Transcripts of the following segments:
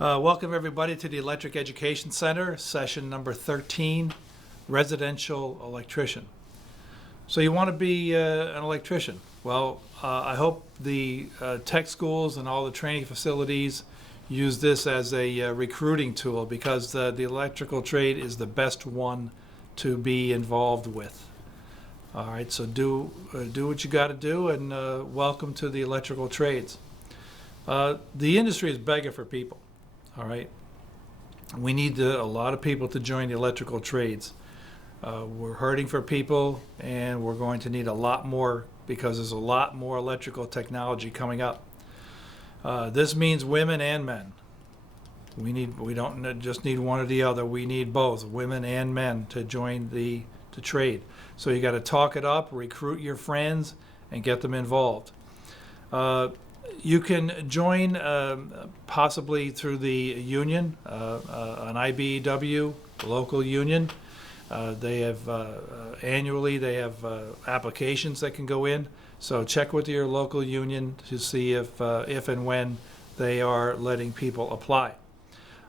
Welcome everybody to the Electric Education Center, session number 13, Residential Electrician. So you want to be an electrician. Well, I hope the tech schools and all the training facilities use this as a recruiting tool, because the electrical trade is the best one to be involved with. All right, so do what you got to do, and welcome to the electrical trades. The industry is begging for people. All right, we need a lot of people to join the electrical trades. We're hurting for people, and we're going to need a lot more, because there's a lot more electrical technology coming up. This means women and men. We don't just need one or the other. We need both women and men to join the trade. So you got to talk it up, recruit your friends, and get them involved. You can join possibly through the union, an IBEW, local union. They have annually they have applications that can go in. So check with your local union to see if and when they are letting people apply.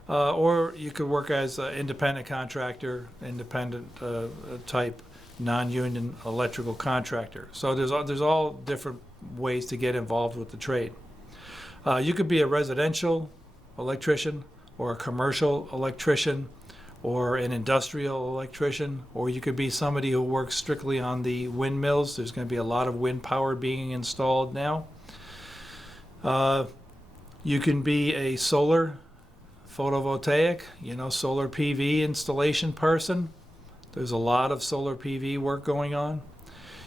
Or you could work as an independent contractor, independent type, non-union electrical contractor. So there's all different ways to get involved with the trade. You could be a residential electrician, or a commercial electrician, or an industrial electrician, or you could be somebody who works strictly on the windmills. There's going to be a lot of wind power being installed now. You can be a solar photovoltaic, solar PV installation person. There's a lot of solar PV work going on.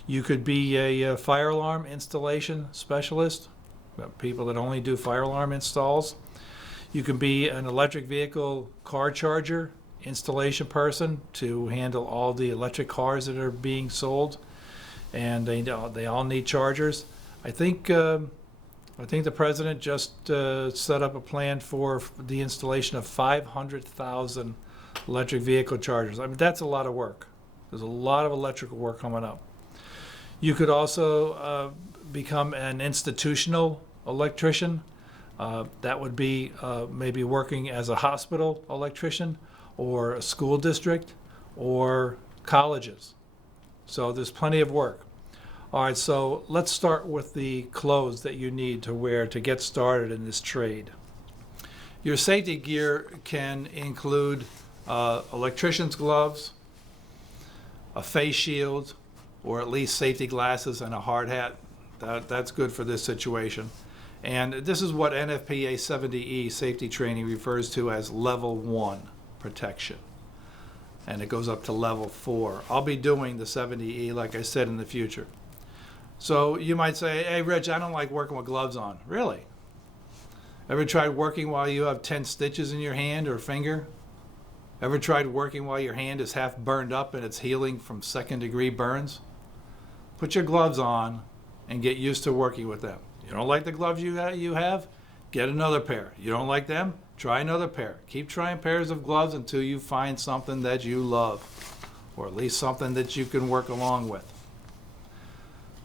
You could be a fire alarm installation specialist, people that only do fire alarm installs. You can be an electric vehicle car charger installation person to handle all the electric cars that are being sold, and they all need chargers. I think the president just set up a plan for the installation of 500,000 electric vehicle chargers. I mean, that's a lot of work. There's a lot of electrical work coming up. You could also become an institutional electrician. That would be maybe working as a hospital electrician, or a school district, or colleges. So there's plenty of work. All right, so let's start with the clothes that you need to wear to get started in this trade. Your safety gear can include electrician's gloves, a face shield, or at least safety glasses and a hard hat. That's good for this situation. And this is what NFPA 70E safety training refers to as level 1 protection. And it goes up to level 4. I'll be doing the 70E, like I said, in the future. So you might say, hey, Rich, I don't like working with gloves on. Really? Ever tried working while you have 10 stitches in your hand or finger? Ever tried working while your hand is half burned up and it's healing from second-degree burns? Put your gloves on and get used to working with them. You don't like the gloves you have? Get another pair. You don't like them? Try another pair. Keep trying pairs of gloves until you find something that you love, or at least something that you can work along with.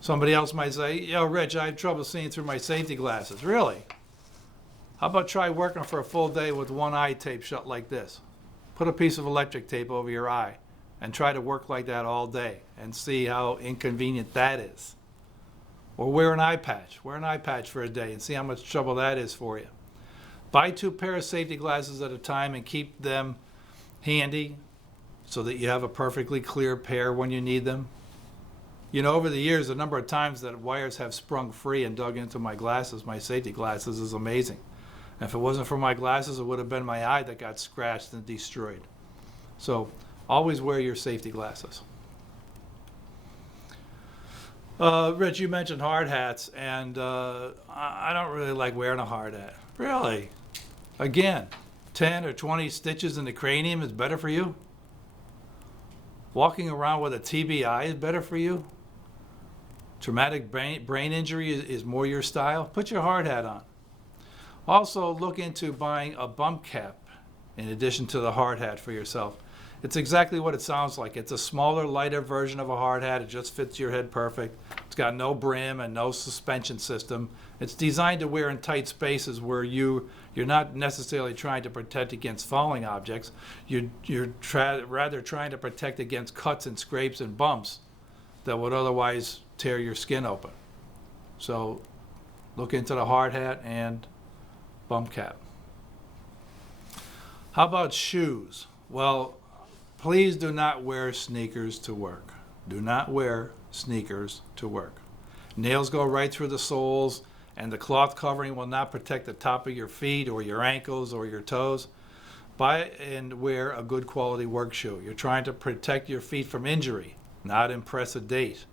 Somebody else might say, yo, Rich, I have trouble seeing through my safety glasses. Really? How about try working for a full day with one eye taped shut like this? Put a piece of electric tape over your eye and try to work like that all day and see how inconvenient that is. Or wear an eye patch. Wear an eye patch for a day and see how much trouble that is for you. Buy 2 pairs of safety glasses at a time and keep them handy so that you have a perfectly clear pair when you need them. Over the years, the number of times that wires have sprung free and dug into my glasses, my safety glasses, is amazing. And if it wasn't for my glasses, it would have been my eye that got scratched and destroyed. So always wear your safety glasses. Rich, you mentioned hard hats, and I don't really like wearing a hard hat. Really? Again, 10 or 20 stitches in the cranium is better for you? Walking around with a TBI is better for you? Traumatic brain injury is more your style? Put your hard hat on. Also, look into buying a bump cap in addition to the hard hat for yourself. It's exactly what it sounds like. It's a smaller, lighter version of a hard hat. It just fits your head perfect. It's got no brim and no suspension system. It's designed to wear in tight spaces where you're not necessarily trying to protect against falling objects. You're rather trying to protect against cuts and scrapes and bumps that would otherwise tear your skin open. So look into the hard hat and bump cap. How about shoes? Well, please do not wear sneakers to work. Do not wear sneakers to work. Nails go right through the soles, and the cloth covering will not protect the top of your feet or your ankles or your toes. Buy and wear a good quality work shoe. You're trying to protect your feet from injury, not impress a date.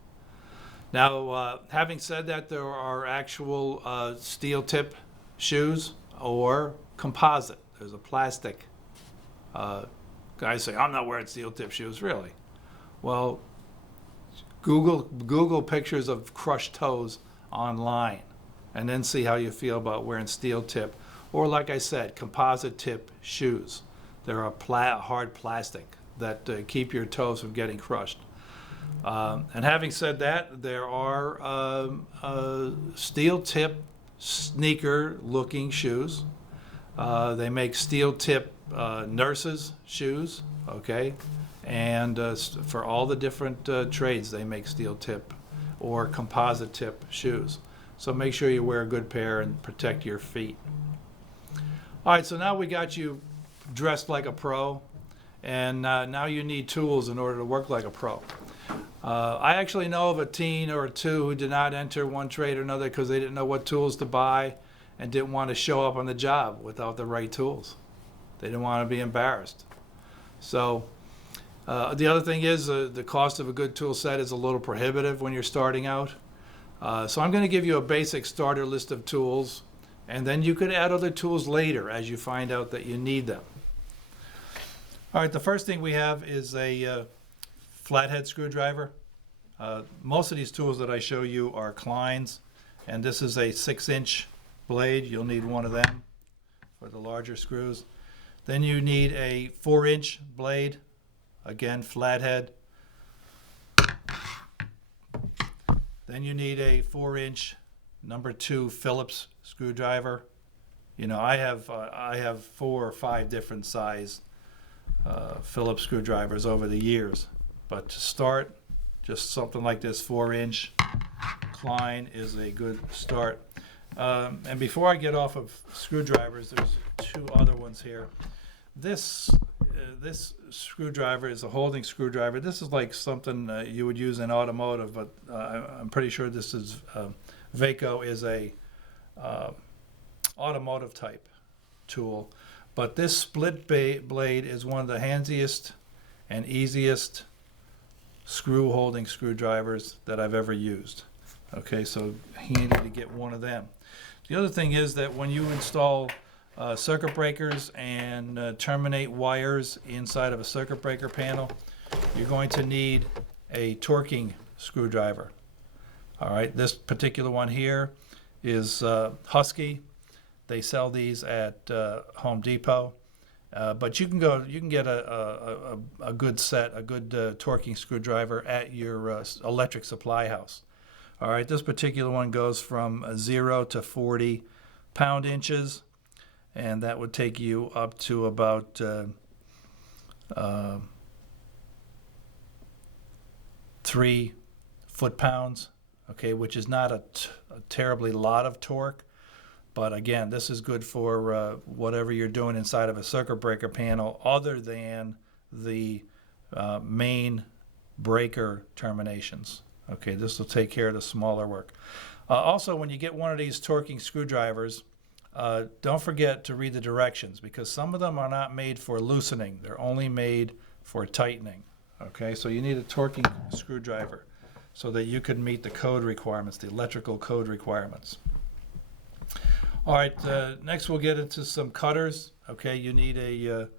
Now, having said that, there are actual steel tip shoes or composite. There's a plastic. Guys say, I'm not wearing steel tip shoes, really. Well, Google pictures of crushed toes online and then see how you feel about wearing steel tip or, like I said, composite tip shoes. They're a hard plastic that keep your toes from getting crushed. And having said that, there are steel tip sneaker looking shoes. They make steel tip nurses shoes, okay? And for all the different trades, they make steel tip or composite tip shoes. So make sure you wear a good pair and protect your feet. All right, so now we got you dressed like a pro, and now you need tools in order to work like a pro. I actually know of a teen or two who did not enter one trade or another because they didn't know what tools to buy and didn't want to show up on the job without the right tools. They didn't want to be embarrassed. So the other thing is the cost of a good tool set is a little prohibitive when you're starting out. So I'm going to give you a basic starter list of tools, and then you could add other tools later as you find out that you need them. All right, the first thing we have is a flathead screwdriver. Most of these tools that I show you are Kleins, and this is a 6-inch blade. You'll need one of them for the larger screws. Then you need a 4-inch blade, again flathead. Then you need a 4-inch number 2 Phillips screwdriver. You know, I have 4 or 5 different size Phillips screwdrivers over the years, but to start, just something like this 4-inch Klein is a good start. And before I get off of screwdrivers, there's 2 other ones here. This screwdriver is a holding screwdriver. This is like something you would use in automotive, but I'm pretty sure this is Vaco is a automotive type tool. But this split blade is one of the handiest and easiest screw holding screwdrivers that I've ever used. Okay, so handy to get one of them. The other thing is that when you install circuit breakers and terminate wires inside of a circuit breaker panel, you're going to need a torquing screwdriver. All right, this particular one here is Husky. They sell these at Home Depot, but you can get a good set, a good torquing screwdriver at your electric supply house. All right, this particular one goes from 0 to 40 pound-inches, and that would take you up to about 3 foot-pounds, okay, which is not a terribly lot of torque. But again, this is good for whatever you're doing inside of a circuit breaker panel other than the main breaker terminations. Okay, this will take care of the smaller work. Also, when you get one of these torquing screwdrivers, don't forget to read the directions, because some of them are not made for loosening. They're only made for tightening. Okay, so you need a torquing screwdriver so that you can meet the code requirements, the electrical code requirements. All right, next we'll get into some cutters. Okay, you need a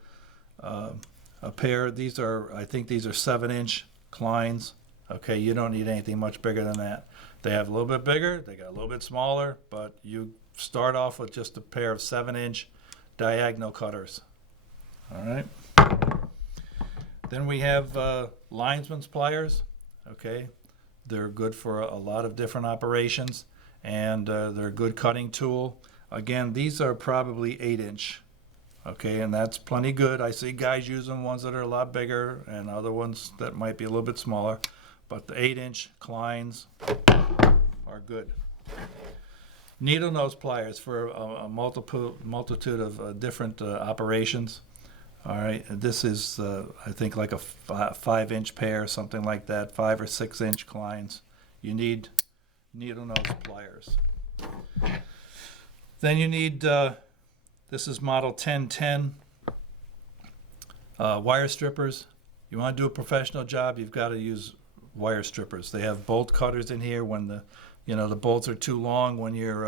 pair. These are, I think these are 7-inch Kleins. Okay, you don't need anything much bigger than that. They have a little bit bigger, they got a little bit smaller, but you start off with just a pair of 7-inch diagonal cutters. All right. Then we have Linesman's pliers. Okay, they're good for a lot of different operations, and they're a good cutting tool. Again, these are probably 8-inch. Okay, and that's plenty good. I see guys using ones that are a lot bigger and other ones that might be a little bit smaller, but the 8-inch Kleins are good. Needle nose pliers for a multitude of different operations. All right, this is I think like a 5-inch pair, something like that, 5 or 6-inch Kleins. You need needle nose pliers. Then you need, this is model 1010, wire strippers. You want to do a professional job, you've got to use wire strippers. They have bolt cutters in here when the bolts are too long when you're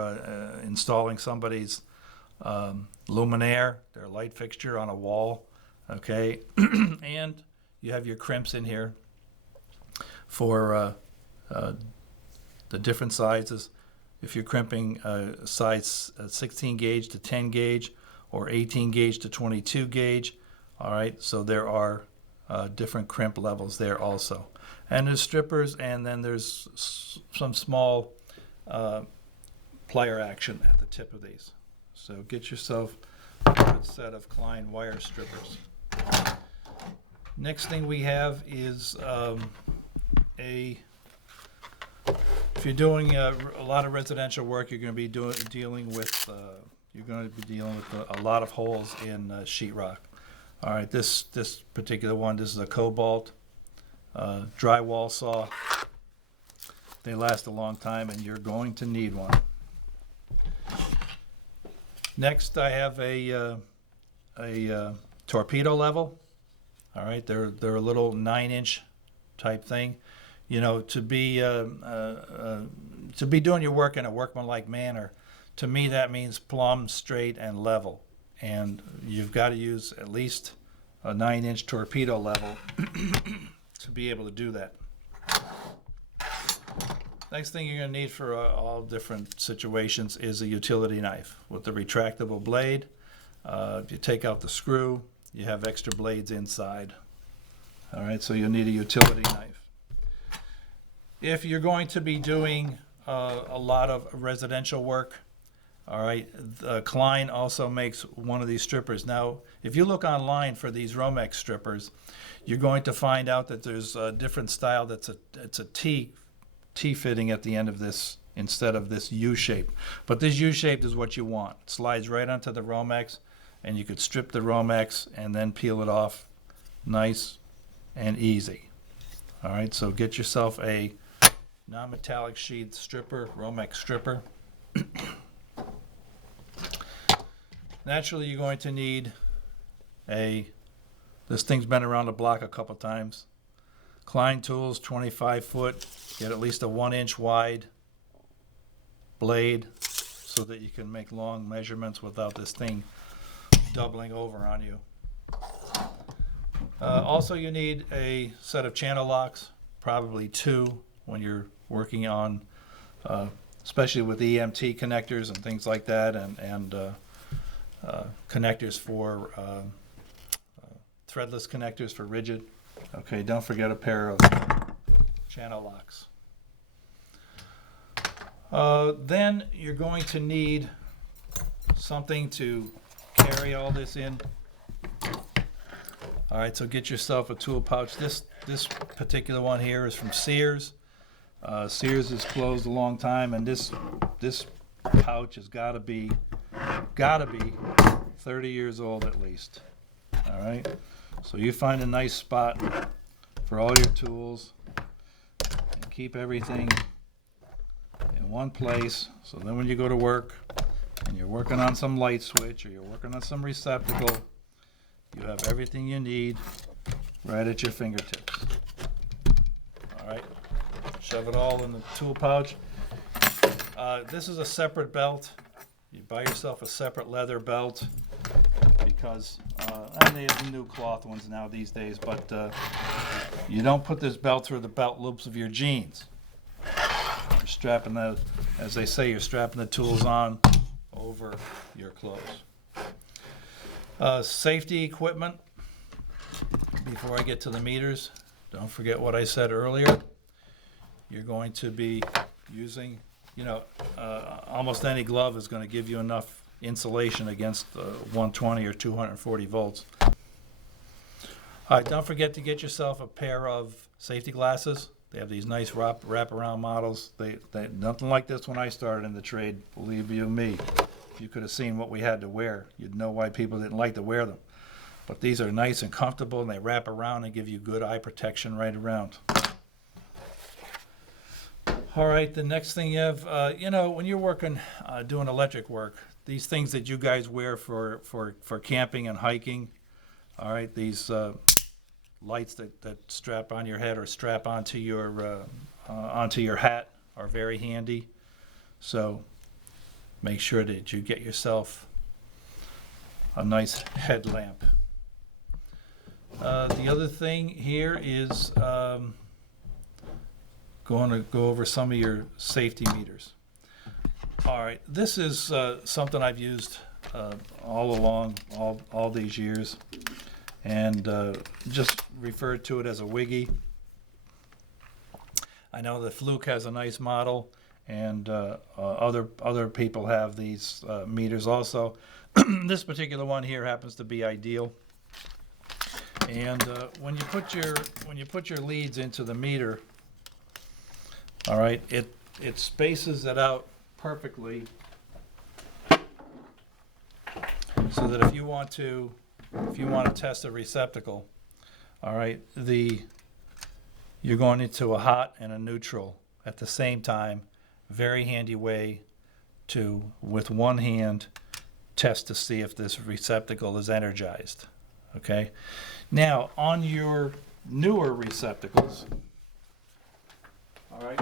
installing somebody's luminaire, their light fixture on a wall. Okay, and you have your crimps in here for the different sizes. If you're crimping size 16 gauge to 10 gauge or 18 gauge to 22 gauge, all right, so there are different crimp levels there also. And there's strippers, and then there's some small plier action at the tip of these. So get yourself a good set of Klein wire strippers. Next thing we have is if you're doing a lot of residential work, you're going to be dealing with a lot of holes in sheetrock. All right, this particular one, this is a Cobalt drywall saw. They last a long time, and you're going to need one. Next, I have a Torpedo Level. All right, they're a little 9-inch type thing. You know, to be doing your work in a workmanlike manner, to me that means plumb, straight, and level. And you've got to use at least a 9-inch Torpedo Level to be able to do that. Next thing you're going to need for all different situations is a utility knife with the retractable blade. If you take out the screw, you have extra blades inside. All right, so you'll need a utility knife. If you're going to be doing a lot of residential work, all right, Klein also makes one of these strippers. Now, if you look online for these Romex strippers, you're going to find out that there's a different style it's a T fitting at the end of this instead of this U shape. But this U shape is what you want. It slides right onto the Romex, and you could strip the Romex and then peel it off nice and easy. All right, so get yourself a non-metallic sheath stripper, Romex stripper. Naturally, you're going to need this thing's been around the block a couple times. Klein tools, 25 foot, get at least a 1-inch wide blade so that you can make long measurements without this thing doubling over on you. Also, you need a set of channel locks, probably 2 when you're working on, especially with EMT connectors and things like that, and connectors for threadless connectors for rigid. Okay, don't forget a pair of channel locks. Then you're going to need something to carry all this in. All right, so get yourself a tool pouch. This particular one here is from Sears. Sears is closed a long time, and this pouch has got to be 30 years old at least. All right, so you find a nice spot for all your tools and keep everything in one place. So then when you go to work and you're working on some light switch or you're working on some receptacle, you have everything you need right at your fingertips. All right, shove it all in the tool pouch. This is a separate belt. You buy yourself a separate leather belt because, and they have the new cloth ones now these days, but you don't put this belt through the belt loops of your jeans. You're strapping the, as they say, you're strapping the tools on over your clothes. Safety equipment. before I get to the meters, don't forget what I said earlier. You're going to be using, almost any glove is going to give you enough insulation against 120 or 240 volts. All right, don't forget to get yourself a pair of safety glasses. They have these nice wraparound models. They nothing like this when I started in the trade, believe you me. If you could have seen what we had to wear, you'd know why people didn't like to wear them. But these are nice and comfortable, and they wrap around and give you good eye protection right around. All right, the next thing you have, when you're working, doing electric work, these things that you guys wear for camping and hiking, all right, these lights that strap on your head or strap onto your hat are very handy. So make sure that you get yourself a nice headlamp. The other thing here is going to go over some of your safety meters. All right, this is something I've used all along, all these years, and just referred to it as a Wiggy. I know that Fluke has a nice model, and other people have these meters also. This particular one here happens to be ideal. And when you put your leads into the meter, all right, it spaces it out perfectly, so that if you want to test a receptacle, all right, you're going into a hot and a neutral at the same time. Very handy way to, with one hand, test to see if this receptacle is energized. Okay, now on your newer receptacles, all right,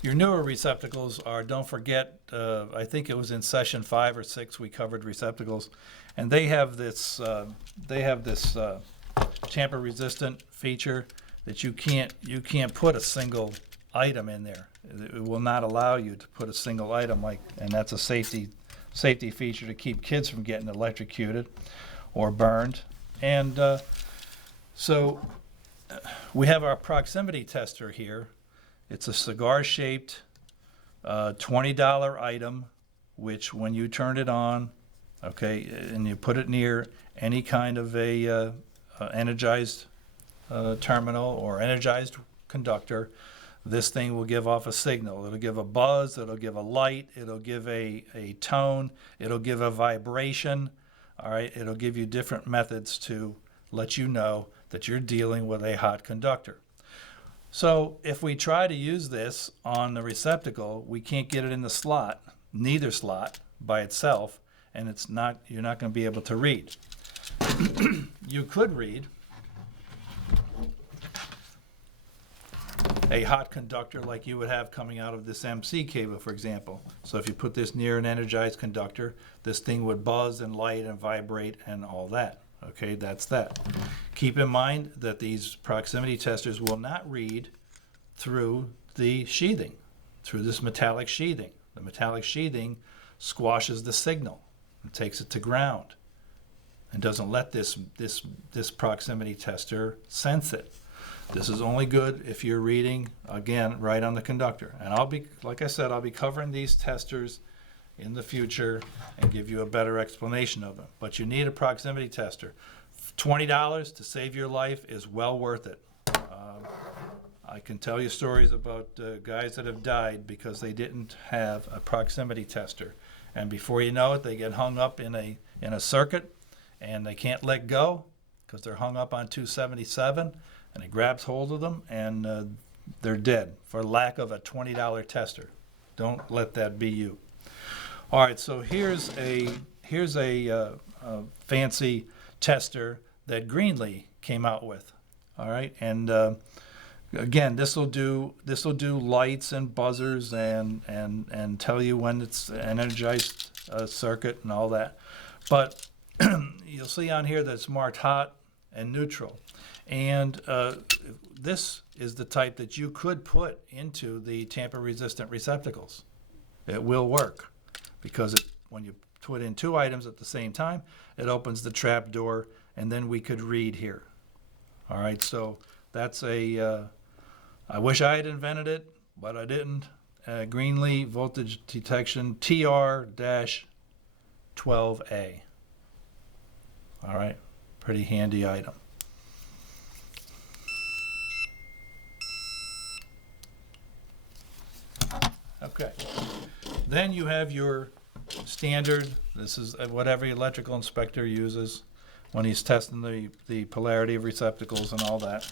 your newer receptacles are, don't forget, I think it was in session 5 or 6 we covered receptacles, and they have this tamper resistant feature that you can't put a single item in there. It will not allow you to put a single item, and that's a safety feature to keep kids from getting electrocuted or burned. And so we have our proximity tester here. It's a cigar-shaped $20 item, which when you turn it on, okay, and you put it near any kind of a energized terminal or energized conductor, this thing will give off a signal. It'll give a buzz, it'll give a light, it'll give a tone, it'll give a vibration, all right? It'll give you different methods to let you know that you're dealing with a hot conductor. So if we try to use this on the receptacle, we can't get it in the slot, neither slot by itself, and you're not going to be able to read. You could read a hot conductor like you would have coming out of this MC cable, for example. So if you put this near an energized conductor, this thing would buzz and light and vibrate and all that. Okay, that's that. Keep in mind that these proximity testers will not read through the sheathing, through this metallic sheathing. The metallic sheathing squashes the signal and takes it to ground and doesn't let this proximity tester sense it. This is only good if you're reading, again, right on the conductor. And like I said, I'll be covering these testers in the future and give you a better explanation of them. But you need a proximity tester. $20 to save your life is well worth it. I can tell you stories about guys that have died because they didn't have a proximity tester. And before you know it, they get hung up in a circuit, and they can't let go because they're hung up on 277. And it grabs hold of them, and they're dead for lack of a $20 tester. Don't let that be you. All right, so here's a fancy tester that Greenlee came out with. All right, and again, this will do lights and buzzers and tell you when it's an energized circuit and all that. But you'll see on here that it's marked hot and neutral. And this is the type that you could put into the tamper-resistant receptacles. It will work because when you put in 2 items at the same time, it opens the trap door, and then we could read here. All right, so that's a, I wish I had invented it, but I didn't. Greenlee voltage detection TR-12A. All right, pretty handy item. Okay, then you have your standard, this is what every electrical inspector uses when he's testing the polarity of receptacles and all that.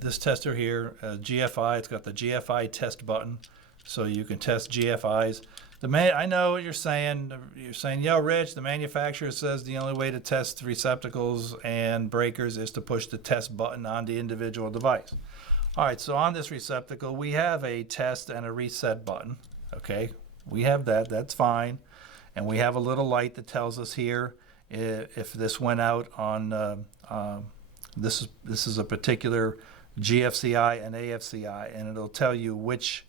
This tester here, GFI, it's got the Gfi Test button, so you can test GFIs. I know what you're saying. You're saying, yo, Rich, the manufacturer says the only way to test receptacles and breakers is to push the test button on the individual device. All right, so on this receptacle, we have a test and a reset button. Okay, we have that. That's fine. And we have a little light that tells us here if this went out on, this is a particular GFCI and AFCI, and it'll tell you which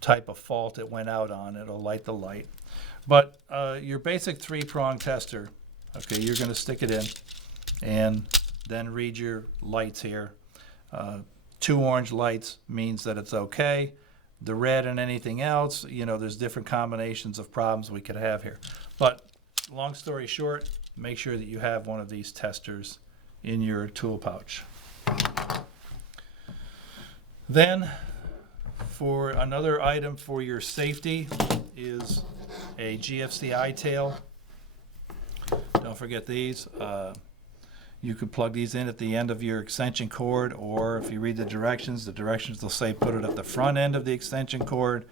type of fault it went out on. It'll light the light. But your basic 3-prong tester, okay, you're going to stick it in and then read your lights here. 2 orange lights means that it's okay. The red and anything else, you know, there's different combinations of problems we could have here. But long story short, make sure that you have one of these testers in your tool pouch. Then, for another item for your safety is a Gfci Tail. Don't forget these. You could plug these in at the end of your extension cord, or if you read the directions will say put it at the front end of the extension cord,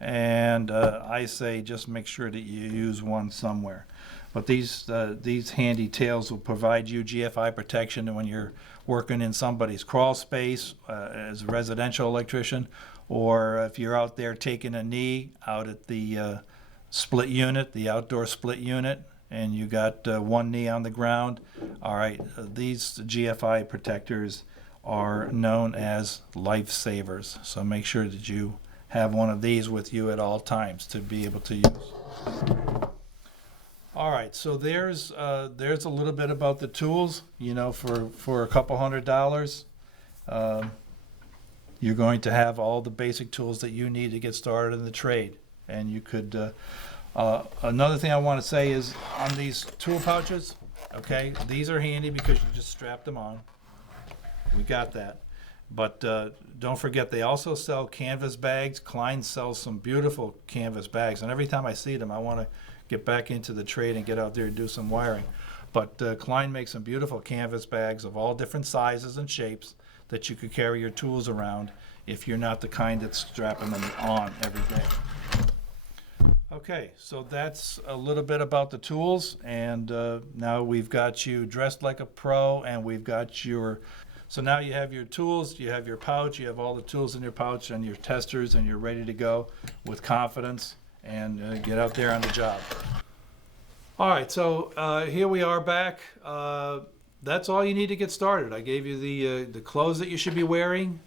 and I say just make sure that you use one somewhere. But these handy tails will provide you GFI protection when you're working in somebody's crawl space as a residential electrician, or if you're out there taking a knee out at the split unit, the outdoor split unit, and you got one knee on the ground. All right, these GFI protectors are known as lifesavers. So make sure that you have one of these with you at all times to be able to use. All right, so there's a little bit about the tools. You know, for a couple $100, you're going to have all the basic tools that you need to get started in the trade. And you could, another thing I want to say is on these tool pouches, okay, these are handy because you just strap them on. We got that. But don't forget, they also sell canvas bags. Klein sells some beautiful canvas bags. And every time I see them, I want to get back into the trade and get out there and do some wiring. But Klein makes some beautiful canvas bags of all different sizes and shapes that you could carry your tools around if you're not the kind that's strapping them on every day. Okay, so that's a little bit about the tools, and now we've got you dressed like a pro, and we've got your, so now you have your tools, you have your pouch, you have all the tools in your pouch and your testers, and you're ready to go with confidence and get out there on the job. All right, so here we are back. That's all you need to get started. I gave you the clothes that you should be wearing.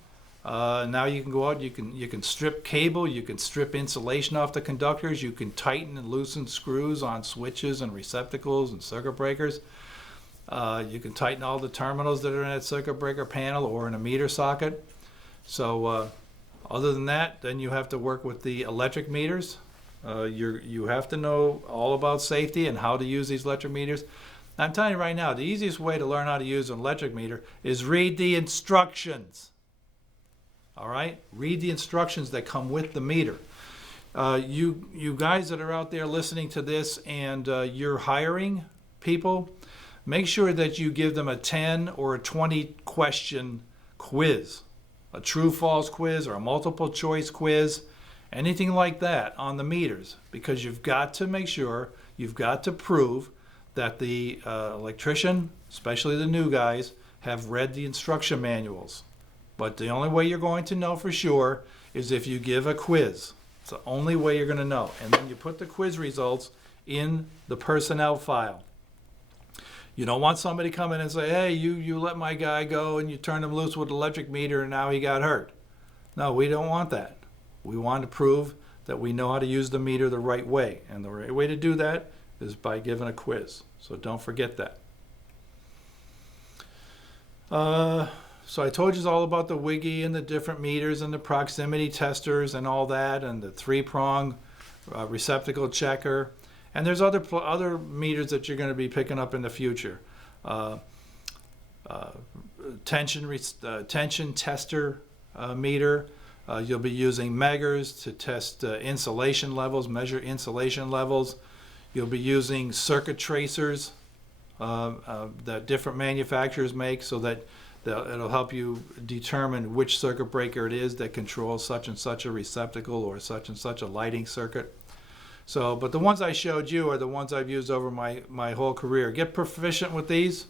Now you can go out, you can strip cable, you can strip insulation off the conductors, you can tighten and loosen screws on switches and receptacles and circuit breakers. You can tighten all the terminals that are in that circuit breaker panel or in a meter socket. So other than that, then you have to work with the electric meters. You have to know all about safety and how to use these electric meters. I'm telling you right now, the easiest way to learn how to use an electric meter is read the instructions. All right, read the instructions that come with the meter. You guys that are out there listening to this and you're hiring people, make sure that you give them a 10 or a 20 question quiz, a true-false quiz or a multiple choice quiz, anything like that on the meters, because you've got to make sure, you've got to prove that the electrician, especially the new guys, have read the instruction manuals. But the only way you're going to know for sure is if you give a quiz. It's the only way you're going to know. And then you put the quiz results in the personnel file. You don't want somebody coming and say, hey, you let my guy go and you turned him loose with an electric meter and now he got hurt. No, we don't want that. We want to prove that we know how to use the meter the right way. And the right way to do that is by giving a quiz. So don't forget that. So I told you all about the wiggy and the different meters and the proximity testers and all that, and the 3-prong receptacle checker. And there's other meters that you're going to be picking up in the future. Tension tester meter. You'll be using meggers to test insulation levels, measure insulation levels. You'll be using circuit tracers that different manufacturers make, so that it'll help you determine which circuit breaker it is that controls such and such a receptacle or such and such a lighting circuit. So, but the ones I showed you are the ones I've used over my whole career. Get proficient with these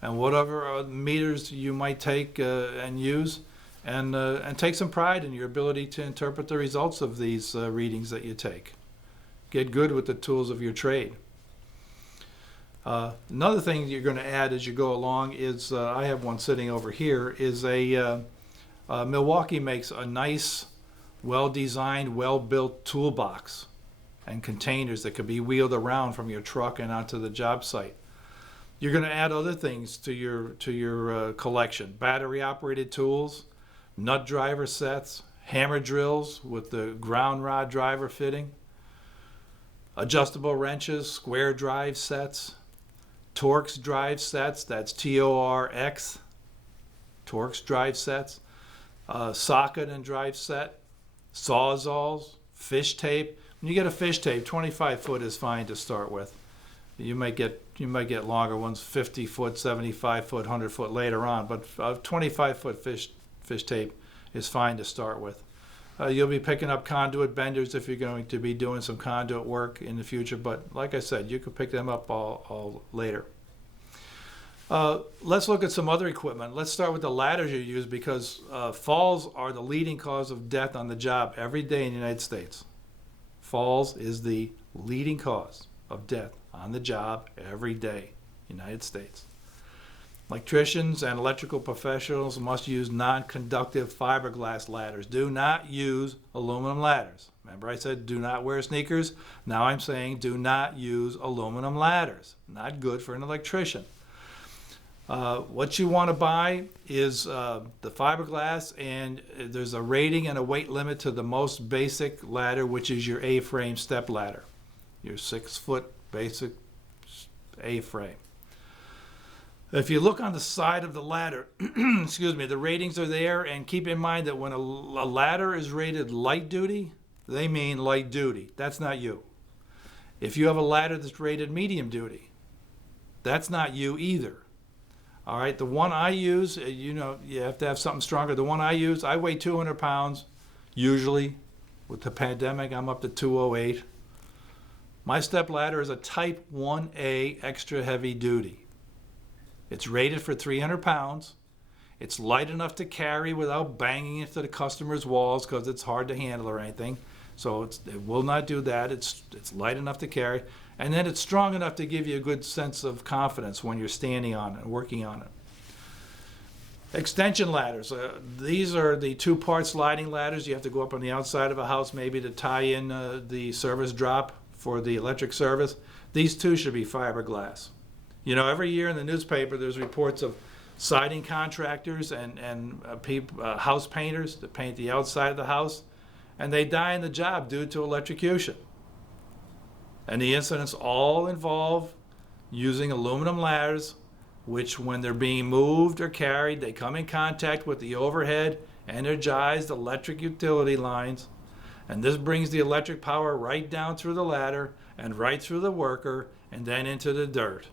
and whatever meters you might take and use, and take some pride in your ability to interpret the results of these readings that you take. Get good with the tools of your trade. Another thing you're going to add as you go along is, I have one sitting over here, is Milwaukee makes a nice, well-designed, well-built toolbox and containers that could be wheeled around from your truck and onto the job site. You're going to add other things to your collection: battery-operated tools, nut driver sets, hammer drills with the ground rod driver fitting, adjustable wrenches, square drive sets, Torx drive sets, that's Torx, Torx drive sets, socket and drive set, sawzalls, fish tape. When you get a fish tape, 25 foot is fine to start with. You might get longer ones, 50 foot, 75 foot, 100 foot later on, but 25 foot fish tape is fine to start with. You'll be picking up conduit benders if you're going to be doing some conduit work in the future, but like I said, you could pick them up all later. Let's look at some other equipment. Let's start with the ladders you use, because falls are the leading cause of death on the job every day in the United States. Falls is the leading cause of death on the job every day in the United States. Electricians and electrical professionals must use non-conductive fiberglass ladders. Do not use aluminum ladders. Remember I said do not wear sneakers? Now I'm saying do not use aluminum ladders. Not good for an electrician. What you want to buy is the fiberglass, and there's a rating and a weight limit to the most basic ladder, which is your A-frame step ladder. Your 6-foot basic A-frame. If you look on the side of the ladder, excuse me, the ratings are there, and keep in mind that when a ladder is rated light duty, they mean light duty. That's not you. If you have a ladder that's rated medium duty, that's not you either. All right, the one I use, you have to have something stronger. The one I use, I weigh 200 pounds, usually. With the pandemic, I'm up to 208. My step ladder is a Type 1A extra heavy duty. It's rated for 300 pounds. It's light enough to carry without banging into the customer's walls, because it's hard to handle or anything. So it will not do that. It's light enough to carry. And then it's strong enough to give you a good sense of confidence when you're standing on it and working on it. Extension ladders. These are the 2-part sliding ladders. You have to go up on the outside of a house maybe to tie in the service drop for the electric service. These too should be fiberglass. You know, every year in the newspaper there's reports of siding contractors and house painters that paint the outside of the house, and they die in the job due to electrocution. And the incidents all involve using aluminum ladders, which when they're being moved or carried, they come in contact with the overhead energized electric utility lines, and this brings the electric power right down through the ladder and right through the worker and then into the dirt.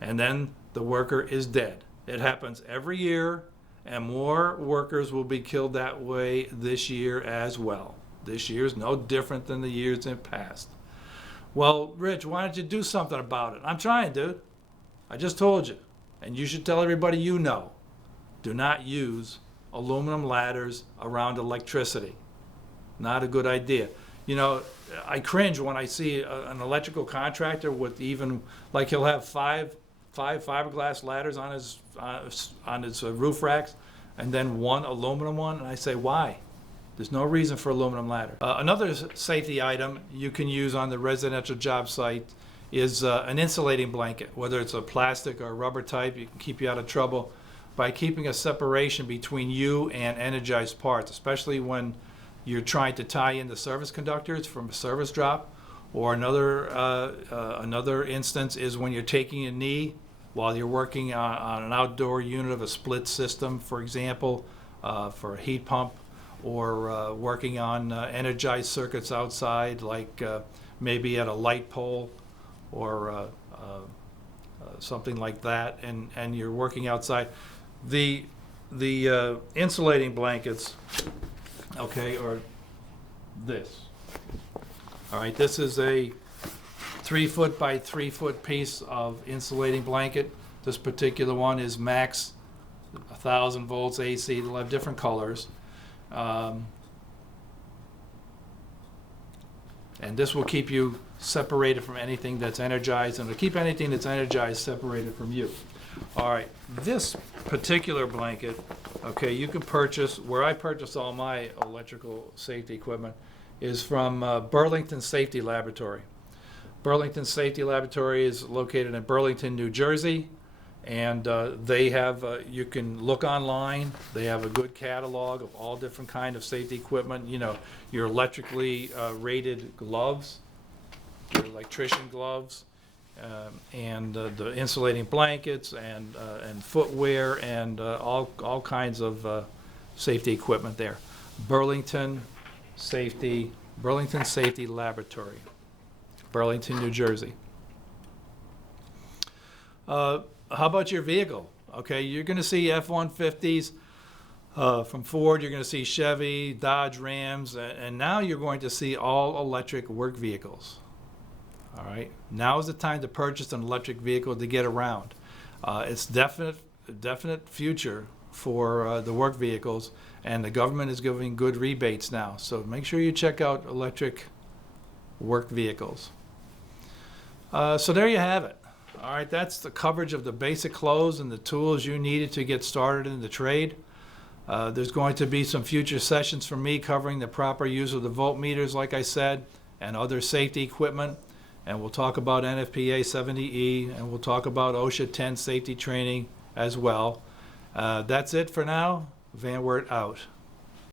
And then the worker is dead. It happens every year, and more workers will be killed that way this year as well. This year's no different than the years in past. Well, Rich, why don't you do something about it? I'm trying, dude. I just told you. And you should tell everybody you know. Do not use aluminum ladders around electricity. Not a good idea. You know, I cringe when I see an electrical contractor with even, like, he'll have five fiberglass ladders on his roof racks, and then one aluminum one, and I say, why? There's no reason for aluminum ladder. Another safety item you can use on the residential job site is an insulating blanket. Whether it's a plastic or rubber type, it can keep you out of trouble by keeping a separation between you and energized parts, especially when you're trying to tie in the service conductors from a service drop. Or another instance is when you're taking a knee while you're working on an outdoor unit of a split system, for example, for a heat pump, or working on energized circuits outside, like maybe at a light pole or something like that, and you're working outside. The insulating blankets, okay, are this. All right, this is a 3 foot by 3 foot piece of insulating blanket. This particular one is max 1,000 volts AC. They'll have different colors. And this will keep you separated from anything that's energized, and it'll keep anything that's energized separated from you. All right, this particular blanket, okay, you can purchase, where I purchase all my electrical safety equipment, is from Burlington Safety Laboratory. Burlington Safety Laboratory is located in Burlington, New Jersey, and they have, you can look online. They have a good catalog of all different kind of safety equipment. You know, your electrically rated gloves, your electrician gloves, and the insulating blankets, and footwear, and all kinds of safety equipment there. Burlington Safety Laboratory, Burlington, New Jersey. How about your vehicle? Okay, you're going to see F-150s from Ford. You're going to see Chevy, Dodge, Rams, and now you're going to see all electric work vehicles. All right, now is the time to purchase an electric vehicle to get around. It's definite future for the work vehicles, and the government is giving good rebates now. So make sure you check out electric work vehicles. So there you have it. All right, that's the coverage of the basic clothes and the tools you needed to get started in the trade. There's going to be some future sessions from me covering the proper use of the voltmeters, like I said, and other safety equipment. And we'll talk about NFPA 70E, and we'll talk about OSHA 10 safety training as well. That's it for now. Van Wert out.